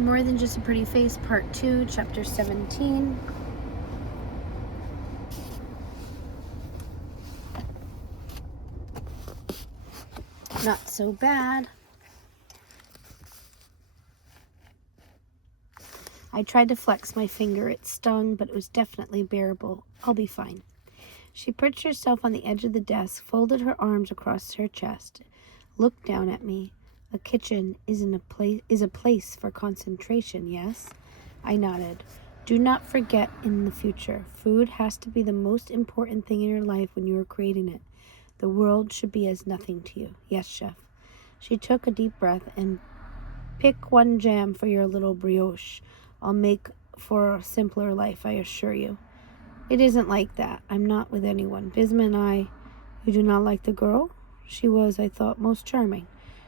More Than Just a Pretty Face, Part 2, Chapter 17. Not so bad. I tried to flex my finger. It stung, but it was definitely bearable. I'll be fine. She perched herself on the edge of the desk, folded her arms across her chest, looked down at me. A kitchen is a place for concentration, yes? I nodded. Do not forget in the future, food has to be the most important thing in your life when you are creating it. The world should be as nothing to you. Yes, chef. She took a deep breath and pick one jam for your little brioche. I'll make for a simpler life, I assure you. It isn't like that. I'm not with anyone. Bisma and I... You do not like the girl? She was, I thought, most charming.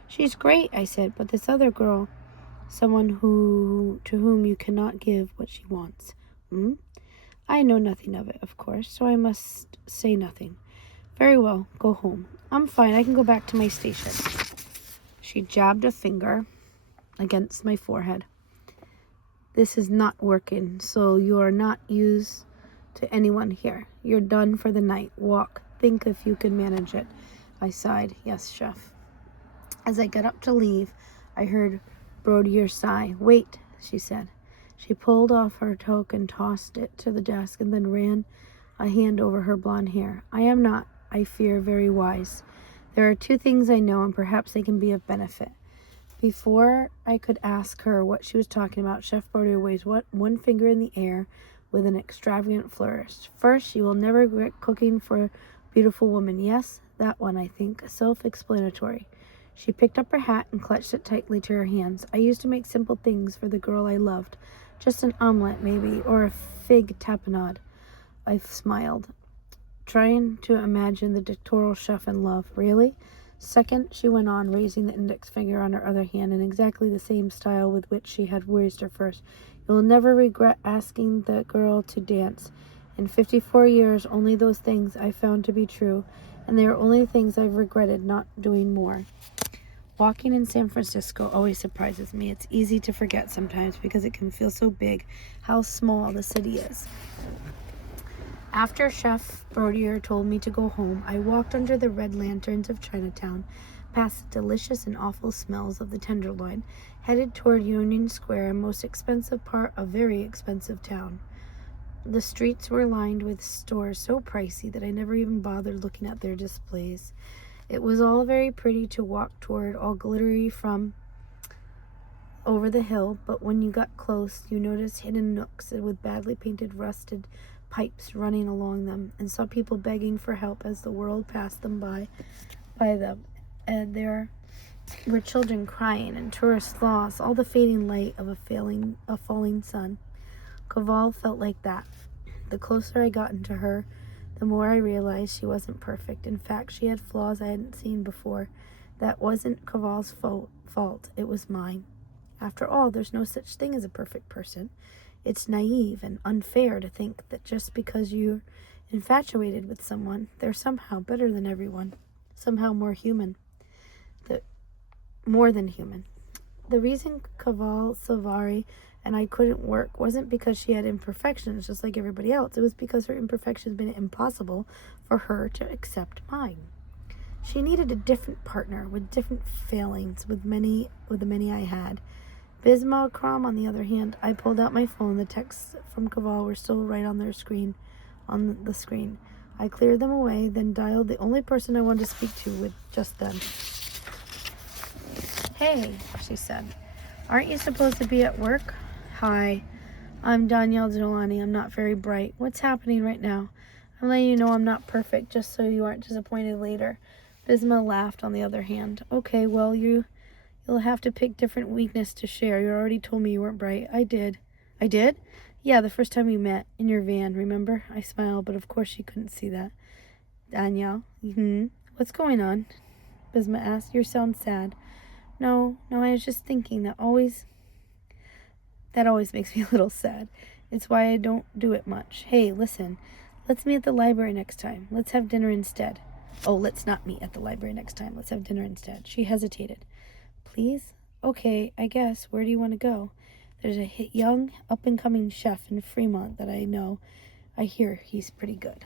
She's great, I said, but this other girl, someone to whom you cannot give what she wants. I know nothing of it, of course, so I must say nothing. Very well, go home. I'm fine, I can go back to my station. She jabbed a finger against my forehead. This is not working, so you are not used to anyone here. You're done for the night. Walk. Think if you can manage it. I sighed. Yes, chef. As I got up to leave, I heard Brodier sigh. Wait, she said. She pulled off her toque and tossed it to the desk and then ran a hand over her blonde hair. I am not, I fear, very wise. There are two things I know, and perhaps they can be of benefit. Before I could ask her what she was talking about, Chef Brodier waved one finger in the air with an extravagant flourish. First, you will never regret cooking for a beautiful woman. Yes, that one, I think. Self-explanatory. She picked up her hat and clutched it tightly to her hands. I used to make simple things for the girl I loved. Just an omelette, maybe, or a fig tapenade. I smiled, trying to imagine the dictatorial chef in love. Really? Second, she went on, raising the index finger on her other hand in exactly the same style with which she had raised her first. You will never regret asking the girl to dance. In 54 years, only those things I found to be true, and they are only things I've regretted not doing more. Walking in San Francisco always surprises me. It's easy to forget sometimes because it can feel so big how small the city is. After Chef Brodier told me to go home, I walked under the red lanterns of Chinatown, past the delicious and awful smells of the Tenderloin, headed toward Union Square, a most expensive part of a very expensive town. The streets were lined with stores so pricey that I never even bothered looking at their displays. It was all very pretty to walk toward, all glittery from over the hill, but when you got close, you noticed hidden nooks with badly painted rusted pipes running along them, and saw people begging for help as the world passed them by them. And there were children crying and tourists lost, all the fading light of a falling sun. Cavall felt like that. The closer I got into her, the more I realized she wasn't perfect. In fact, she had flaws I hadn't seen before. That wasn't Cavall's fault. It was mine. After all, there's no such thing as a perfect person. It's naive and unfair to think that just because you're infatuated with someone, they're somehow better than everyone, somehow more human, more than human. The reason Cavall Savari and I couldn't work wasn't because she had imperfections just like everybody else. It was because her imperfections made it impossible for her to accept mine. She needed a different partner with different failings with the many I had. Bisma Kram, on the other hand, I pulled out my phone. The texts from Cavall were still right on the screen. I cleared them away, then dialed the only person I wanted to speak to with just then. Hey, she said. Aren't you supposed to be at work? Hi, I'm Danielle Delani. I'm not very bright. What's happening right now? I'm letting you know I'm not perfect, just so you aren't disappointed later. Bisma laughed, on the other hand. Okay, well, you'll have to pick different weakness to share. You already told me you weren't bright. I did. I did? Yeah, the first time we met, in your van, remember? I smiled, but of course she couldn't see that. Danielle? What's going on? Bisma asked. You sound sad. No, I was just thinking that always makes me a little sad. It's why I don't do it much. Hey, listen, let's meet at the library next time. Let's have dinner instead. Oh, let's not meet at the library next time. Let's have dinner instead. She hesitated. Please? Okay, I guess. Where do you want to go? There's a young, up-and-coming chef in Fremont that I know. I hear he's pretty good.